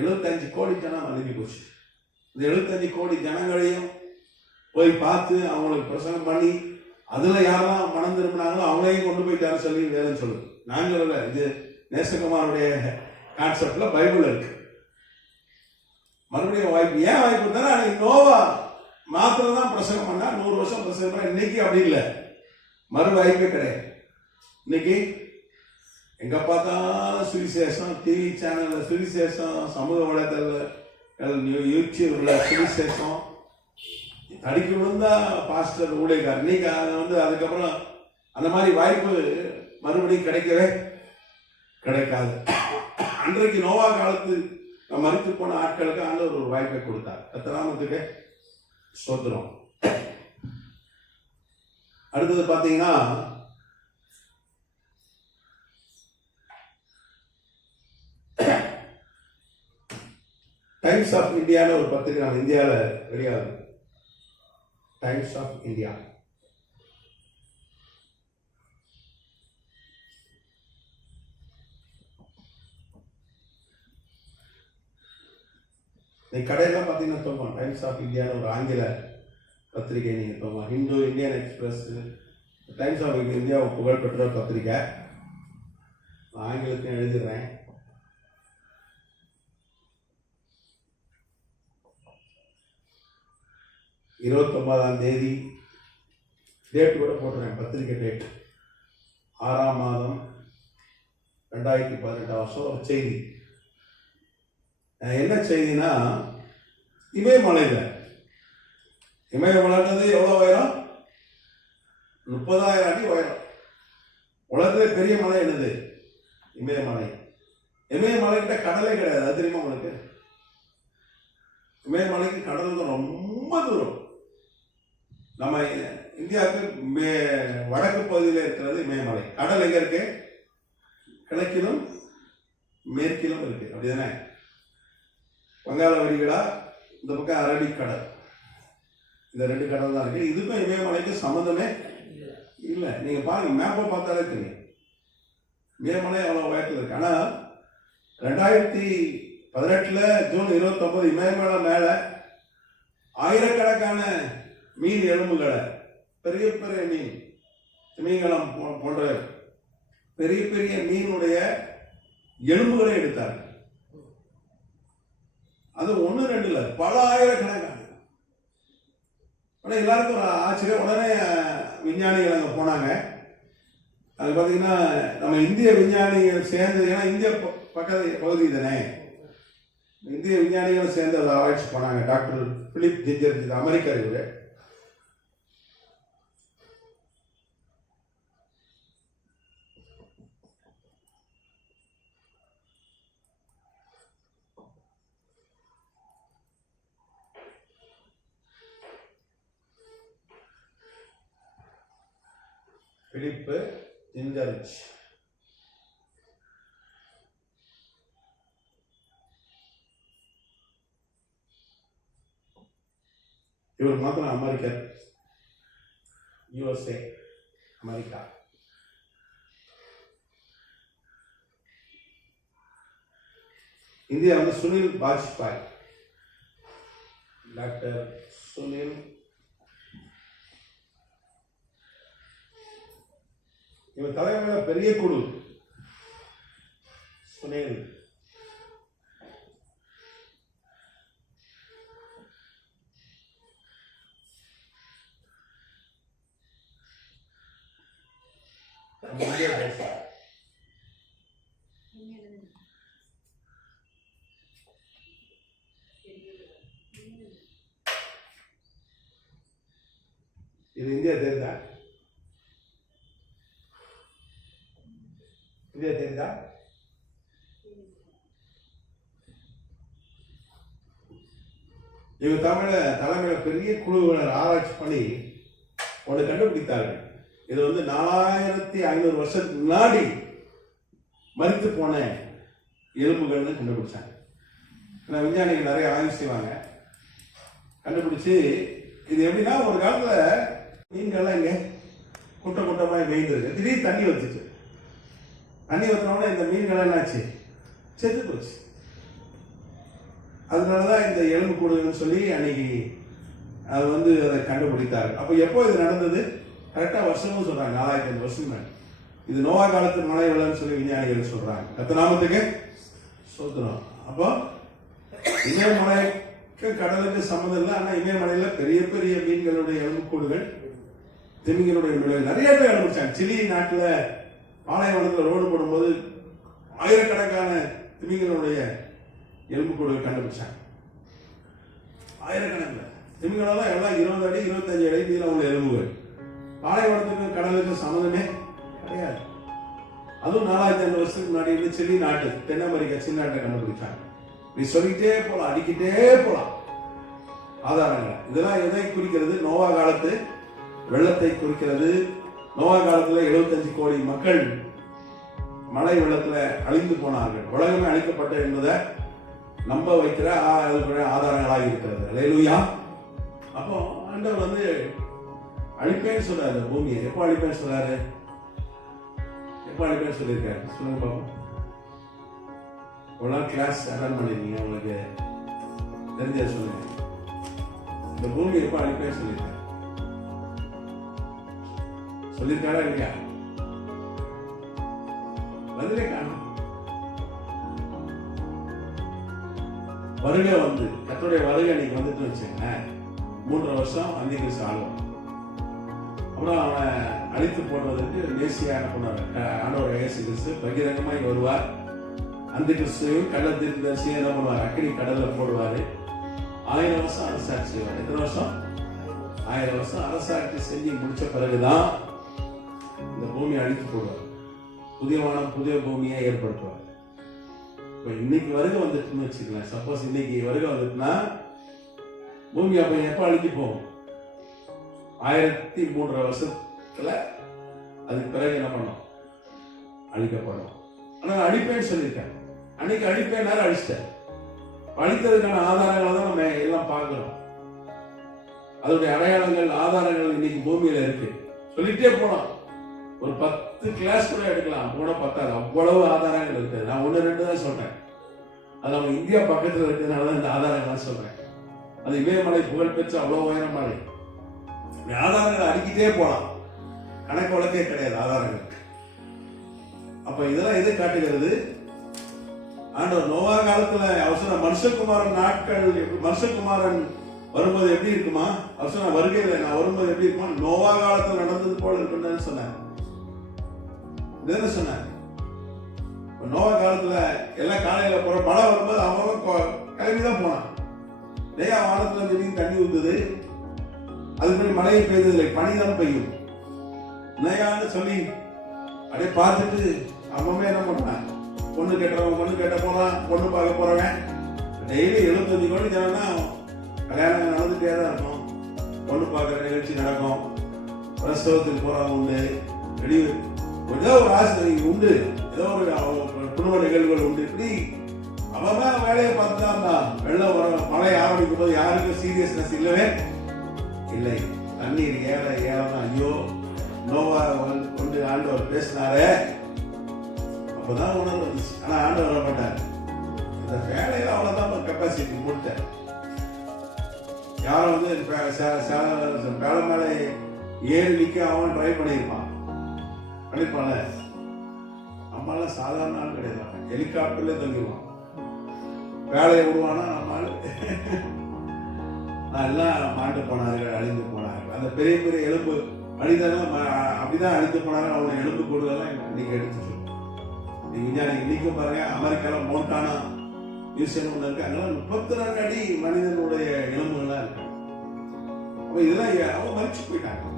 75 கோடி ஜனம் அழிஞ்சு போச்சு. இந்த 75 கோடி ஜனங்களையும் போய் பார்த்து அவங்களுக்கு பிரசங்கம் பண்ணி அதுல யாரெல்லாம் மனம் திரும்பினாங்களோ அவங்களையும் கொண்டு போயிட்டாரு சொல்லி வேதம் சொல்லுது. நான் சொல்லல, இது நேசகுமாருடைய கான்செப்ட்ல பைபிள் இருக்கு. மறுபடியும் வாய்ப்பு, ஏன் வாய்ப்பு இருந்தாலும் அன்னைக்கு நோவா மாத்திரம் தான் பிரசங்கம் பண்ணா, 100 வருஷம் பிரசங்கம் பண்ணா. இன்னைக்கு அப்படி இல்லை, மறு வாய்ப்பே கிடையாது. இன்னைக்கு எங்க பார்த்தாலும் சுவிசேஷம், டிவி சேனல்ல சுவிசேஷம், சமூக வலைதள யூடியூப்ல சுவிசேஷம், தடிக்க விழுந்தா பாஸ்டர் ஊழியக்கார். இன்னைக்கு வந்து அதுக்கப்புறம் அந்த மாதிரி வாய்ப்பு மறுபடியும் கிடைக்கவே கிடைக்காது. அன்றைக்கு நோவா காலத்து மரித்து போன ஆட்களுக்கு ஆண்டவர் ஒரு வாய்ப்பை கொடுத்தார். கர்த்தராமத்துக்கு ஸ்தோத்திரம். அடுத்தது பாத்தீங்கன்னா டைம்ஸ் ஆஃப் இந்தியான்னு ஒரு பத்திரிகை நம்ம இந்தியாவில் வெளியாகுது. Times of India. கடையெல்லாம் பார்த்தீங்கன்னா தோமா டைம்ஸ் ஆஃப் இந்தியான்னு ஒரு ஆங்கில பத்திரிகை நீங்கள் தோமா. Hindu, Indian Express, Times of India புகழ்பெற்ற பத்திரிகை. ஆங்கிலத்தையும் எழுதிடுறேன். தேதி டேட் கூட போட்டுறேன், பத்திரிகை டேட் 6ஆம் மாதம் 2018 வருஷம். ஒரு செய்தி. என்ன செய்தினா, இமயமலையில், இமயமலைன்றது எவ்வளோ உயரம்? 30,000 அடி உயரம். உலகத்திலே பெரிய மலை என்னது? இமயமலை. இமயமலைக்கிட்ட கடலே கிடையாது, அது தெரியுமா உங்களுக்கு? இமயமலைக்கு கடல் ரொம்ப தூரம். நம்ம இந்தியாவுக்கு வடக்கு பகுதியில் இருக்கிறது இமயமலை. கடல் எங்க இருக்கு? கிழக்கிலும் மேற்கிலும் இருக்கு, அப்படிதானே? வங்காள விரிகுடா, இந்த பக்கம் அரபிக்கடல், இந்த 2 கடல் தான் இருக்கு. இதுக்கும் இமயமலைக்கும் சம்மந்தமே இல்லை. நீங்க பாருங்க, மேப்பை பார்த்தாலே தெரியும் இமயமலை அவ்வளவு உயரத்தில் இருக்கு. ஆனா 2018 ஜூன் 29 இமயமலை மேல ஆயிரக்கணக்கான மீன் எலும்புகளை, பெரிய பெரிய மீன், திமிங்கலம் போன்ற பெரிய பெரிய மீனுடைய எலும்புகளை எடுத்தார்கள். அது 1-2 இல்ல, பல ஆயிரக்கணக்கான. உடனே எல்லாருக்கும் ஒரு ஆச்சரியம். உடனே விஞ்ஞானிகள் அங்கே போனாங்க. அது பார்த்தீங்கன்னா நம்ம இந்திய விஞ்ஞானிகள் சேர்ந்து, ஏன்னா இந்திய பக்கத்து பகுதி தானே, இந்திய விஞ்ஞானிகள் சேர்ந்து அதை ஆராய்ச்சி பண்ணாங்க. டாக்டர் பிலிப் ஜிஞ்சர், அமெரிக்கா இவரு. பிலிப்பு இந்தரிச். இவர் மாத்திரம் அமெரிக்கர், USA, அமெரிக்கா. இந்தியா வந்து சுனில் பாஜ்பாய், டாக்டர் சுனில். இவர் தலைமையில பெரிய குழு சுனில். இது இந்தியா தெரியுதா? இந்தியா தெரியுதா? இவர் தலைமையில பெரிய குழுவினர் ஆராய்ச்சி பண்ணி ஒன்று கண்டுபிடித்தார்கள். இது வந்து 4500 வருஷத்துக்கு முன்னாடி மரித்து போன எலும்புகள்னு கண்டுபிடிச்சாங்க. விஞ்ஞானிகள் நிறைய ஆய்வு செய்வாங்க. கண்டுபிடிச்சு இது எப்படின்னா, ஒரு காலத்துல மீன்கள்லாம் இங்க கூட்டமாக மேய்ந்திருக்கு. திடீர்னு தண்ணி வச்சுச்சு. தண்ணி ஊற்றினோட இந்த மீன்கள் என்னாச்சு? செத்து போச்சு. அதனாலதான் இந்த எலும்பு கூடுன்னு சொல்லி அன்னைக்கு அது வந்து அதை கண்டுபிடித்தாரு. அப்ப எப்போ இது நடந்தது? கரெக்டா வருஷமும் சொல்றாங்க, 4500 வருஷம் மேல. இது நோவா காலத்து மழை வெள்ளம்னு சொல்லி விஞ்ஞானிகள் சொல்றாங்க. கர்த்தர் நாமத்துக்கு ஸ்தோத்திரம். அப்போ இமயமலைக்கு கடலுக்கு சம்மந்தம் இல்லை. ஆனா இமயமலையில பெரிய பெரிய மீன்களுடைய எலும்புக்கூடுகள், திமிங்களுடைய நிறைய பேர் கண்டுபிடிச்சாங்க. சிலி நாட்டுல பாலைவனத்தில் ரோடு போடும்போது ஆயிரக்கணக்கான திமிங்களுடைய எலும்புக்கூடுகள் கண்டுபிடிச்சாங்க. ஆயிரக்கணக்கில் திமிங்களெல்லாம் எல்லாம் 20 அடி 25 அடி நீளம் உள்ள எலும்புகள். பாலைவனத்துக்கு கடலுக்கு சம்மந்தமே கிடையாது. அதுவும் 4500 வருஷத்துக்கு முன்னாடி சிலி நாட்டு, தென் அமெரிக்கா, சின்ன நாட்டை கண்டுபிடிச்சாங்க. நீ சொல்லிக்கிட்டே போலாம், அடிக்கிட்டே போலாம் ஆதாரங்கள். இதெல்லாம் எதை குறிக்கிறது? நோவா காலத்து வெள்ளத்தை குறிக்கிறது. நோவா காலத்துல 75 கோடி மக்கள் மழை வெள்ளத்துல அழிந்து போனார்கள். உலகமே அழிக்கப்பட்ட என்பதை நம்ப வைக்கிற ஆதாரங்களாக இருக்கிறது. அல்லேலூயா. அப்போ ஆண்டவர் வந்து அழிப்பேன்னு சொல்றாரு. பூமியை எப்போ அழிப்பேன்னு சொல்றாரு? எப்போ அழிப்பேன்னு சொல்லியிருக்காரு? சொல்லுங்க பாப்போம். இவ்வளோ கிளாஸ் அட்டன் பண்ணிருக்கீங்க, உங்களுக்கு தெரிஞ்ச சொல்லுங்க. இந்த பூமி எப்போ அழிப்பேன்னு சொல்லியிருக்காரு? சொல்லியிருக்காரா இல்லையா? பதிலே காணும். வருகை வந்து கர்த்தருடைய வருகை அன்னைக்கு வந்துட்டு வச்சுங்க. 3 வருஷம் அந்திகிறிஸ்து ஆளும். அப்புறம் அவனை அழித்து போடுவதற்கு மேசியா என்ன பண்ணாரு? ஆண்டவர் இயேசு கிறிஸ்து பகிரங்கமாய் வருவார். அந்திகிறிஸ்துவையும் கள்ள தீர்க்கதரிசியும் என்ன பண்ணுவார்? அக்கினி கடல்ல போடுவாரு. 1000 வருஷம் அரசாட்சி செய்வார். எத்தனை வருஷம்? 1000 வருஷம் அரசாட்சி செஞ்சு முடிச்ச பிறகுதான் இந்த பூமியை அழித்து போடுவார். புதிய வானம் புதிய பூமியை ஏற்படுத்துவார். இன்னைக்கு வருகை வந்துட்டுன்னு வச்சுக்கலாம். சப்போஸ் இன்னைக்கு வருகை வந்துட்டுனா பூமி அப்ப எப்ப அழிஞ்சு போகும்? 1300 வருஷத்துல அதுக்கு பிறகு என்ன பண்ணும்? அழிக்கப்படும். ஆனா அழிப்பேன்னு சொல்லியிருக்காரு. அன்னைக்கு அழிப்பேன் அழிச்சிட்டார். அழித்ததுக்கான ஆதாரங்களை தான் நம்ம எல்லாம் பார்க்கிறோம். அதனுடைய அடையாளங்கள், ஆதாரங்கள் இன்னைக்கு பூமியில இருக்கு. சொல்லிட்டே போனோம். ஒரு 10 கிளாஸ் கூட எடுக்கலாம், கூட பத்தாது. அவ்வளவு ஆதாரங்கள் இருக்குது. நான் 1-2 தான் சொல்றேன். அது நம்ம இந்தியா பக்கத்தில் இருக்கிறதுனால தான் இந்த ஆதாரங்கள் சொல்றேன். அது இமயமலை புகழ்பெற்ற அவ்வளவு உயரமலை. ஆதாரங்களை அடிக்கிட்டே போலாம், கணக்கு வழக்கே கிடையாது ஆதாரங்கள். அப்ப இதெல்லாம் எது காட்டுகிறது? ஆண்டவர் நோவா காலத்துல அவசர மனுஷகுமாரன் நாட்கள், மனுஷகுமாரன் வரும்போது எப்படி இருக்குமா? அவசர வருகையில நான் வரும்போது எப்படி இருக்குமா? நோவா காலத்துல நடந்தது போல இருக்குன்னு சொன்னேன். சொன்னார். நோவா காலத்துல எல்லாம் காலையில போற மழை வரும்போது அவன் கிளம்பிதான் போனான். நிறைய வானத்துல திடீர்னு தண்ணி ஊத்துது. அதுக்கு மழையை பெய்ததில்லை, பனிதான் பெய்யும். நயான்னு சொல்லி அப்படியே பார்த்துட்டு அவன் என்ன பண்ணான்? பொண்ணு கேட்டவன் பொண்ணு கேட்ட போறான், பொண்ணு பார்க்க போறவன். டெய்லி 75 கோடி ஜனம்னா கல்யாணம் நடந்துட்டே தான் இருக்கும். பொண்ணு பார்க்குற நிகழ்ச்சி நடக்கும். பிரசவத்துக்கு போறவங்க உண்டு, ஏதோ ஒரு ஆசை உண்டு, ஏதோ ஒரு குடும்ப நிகழ்வுகள் உண்டு. இப்படி அவன் வேலையை பார்த்துதான் இருந்தான். வெள்ளம் வர மழை ஆரம்பிக்கும் போது யாருக்கும் சீரியஸ்னஸ் இல்லவே இல்லை. தண்ணீர் ஏற ஏறதான் ஐயோ நோவா கொண்டு ஆண்டவர் பேசினாரே, அப்பதான் உணர்வு வந்துச்சு. ஆனா ஆண்டவர் வர மாட்டார். இந்த வேலையில அவ்வளவுதான் கெப்பாசிட்டி மூட்டை. யாரும் வந்து வேலை மேல ஏறி நிக்க அவன் ட்ரை பண்ணியிருப்பான். நம்மளால சாதாரண ஆள் கிடையாது. ஹெலிகாப்டர்ல தங்கிடுவான். வேலையை விடுவானா நம்மளால எல்லாம் மாண்டு போனார்கள், அழிந்து போனார்கள். அந்த பெரிய பெரிய எலும்பு மனிதெல்லாம் அப்படிதான் அழிந்து போனார்கள். அவனுடைய எலும்பு கூடுதெல்லாம் இன்னைக்கு எடுத்துச்சு. விஞ்ஞானி இன்னைக்கு பாருங்க, அமெரிக்கால மோண்டானா மியூசியம் ஒன்று இருக்கு. அங்கெல்லாம் 32 அடி மனிதனுடைய எலும்புகள்லாம் இருக்கு. அப்ப இதெல்லாம் அவங்க மறிச்சு போயிட்டாங்க.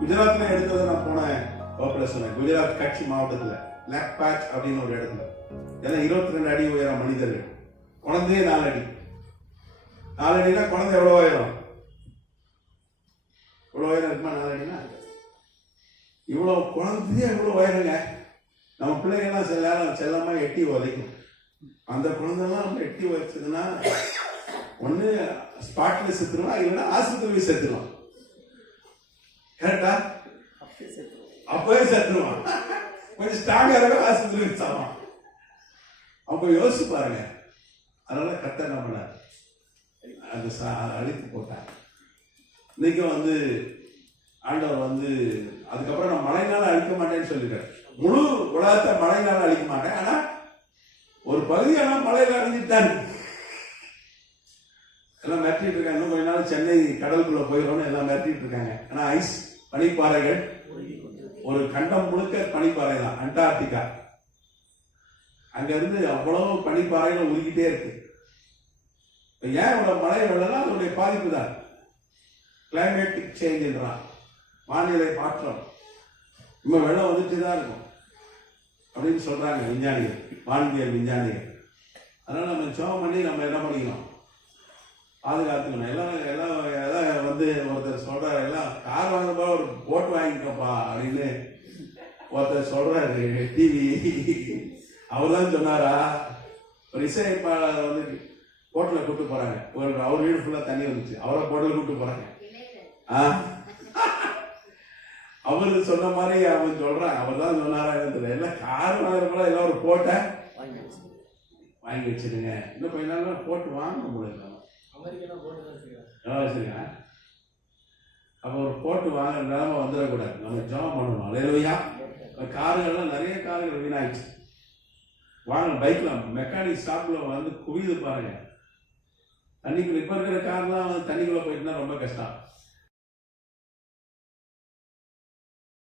குஜராத்ல எடுத்ததை நான் போனேன் வகுப்புல சொன்னேன். குஜராத் கட்சி மாவட்டத்துல லேக் பேட்ச் அப்படின்னு ஒரு இடத்துல ஏன்னா 22 அடி உயரம் மனிதர்கள். குழந்தையே 4 அடி. 4 அடினா குழந்தை எவ்வளவு உயரம்? இவ்வளவு உயரம் இருக்குமா? 4 அடினா இவ்வளவு குழந்தையே இவ்வளவு உயரங்க. நம்ம பிள்ளைங்கெல்லாம் சில நேரம் செல்லமா எட்டி உதைக்கும். அந்த குழந்தைலாம் நம்ம எட்டி வச்சதுன்னா ஒண்ணு ஸ்பாட்ல செத்துருவான், இல்லைன்னா ஆஸ்பத்திரி செத்துருவான். கரெக்டா? அப்பவே செத்துருவான். கொஞ்சம் ஸ்ட்ராங்கா இருக்கும், ஆஸ்பத்திரி சாவான். அப்ப யோசிச்சு பாருங்க. அதனால கர்த்தர் நம்மள அந்த அழித்து போட்டார். இன்னைக்கு வந்து ஆண்டவர் வந்து அதுக்கப்புறம் நான் மழைனால அழிக்க மாட்டேன்னு சொல்லிருக்காரு. முழு உலகத்தை மழைனால அழிக்க மாட்டேன், ஆனா ஒரு பகுதியான மழையில அழிஞ்சிட்டாரு. எல்லாம் மிரட்டிட்டு இருக்காங்க. இன்னும் கொஞ்ச நாள் சென்னை கடலுக்குள்ள போயிடும்னு எல்லாம் மிரட்டிட்டு இருக்காங்க. ஆனா ஐஸ் பனிப்பாறைகள் ஒரு கண்டம் முழுக்க பனிப்பாறை தான். அண்டார்டிகா அங்க இருந்து அவ்வளவு பனிப்பாறைகள் உருகிட்டே இருக்கு. ஏன் இவ்வளவு மழை வெள்ளம்னா அதனுடைய பாதிப்பு தான். கிளைமேட்டிக் சேஞ்ச், வானிலை மாற்றம். இப்ப வெள்ளம் வந்துட்டு தான் இருக்கும் அப்படின்னு சொல்றாங்க விஞ்ஞானிகள், வானியல் விஞ்ஞானிகள். அதனால நம்ம ஜெபம் பண்ணி நம்ம என்ன பண்ணிக்கணும், பாதுகாத்துக்கணும். எல்லாம் வந்து ஒருத்தர் சொல்றாரு, எல்லாம் கார் வாங்குறப்ப ஒரு போட் வாங்கிக்கப்பா அப்படின்னு ஒருத்தர் சொல்றாரு டிவி. அவர் தான் சொன்னாரா? ஒரு இசையமைப்பாளர் வந்து போட்டில் கூப்பிட்டு போறாங்க. அவர் வீடு ஃபுல்லா தண்ணி வந்துச்சு, அவரை போட்டில் கூப்பிட்டு போறாங்க. அவரு சொன்ன மாதிரி அவன் சொல்றான். அவர் தான் சொன்னாரா? எல்லாம் கார் வாங்குறப்ப எல்லாம் ஒரு போட்டை வாங்கி வச்சிருங்க. இன்னும் கொஞ்ச நாள் போட்டு வாங்க முடியல. அப்ப ஒரு போட்டு வாங்குற நிலைமை வந்துடக்கூடாது. நம்ம ஜெபம் பண்ணணும். அல்லேலூயா. காருகள்லாம் நிறைய கார்கள் வீணாயிடுச்சு. வாங்க பைக்ல மெக்கானிக் ஷாப்ல வந்து குவிது பாருங்க. தண்ணிக்குள்ள இப்ப இருக்கிற கார்லாம் வந்து தண்ணிக்குள்ள போயிட்டுனா ரொம்ப கஷ்டம்.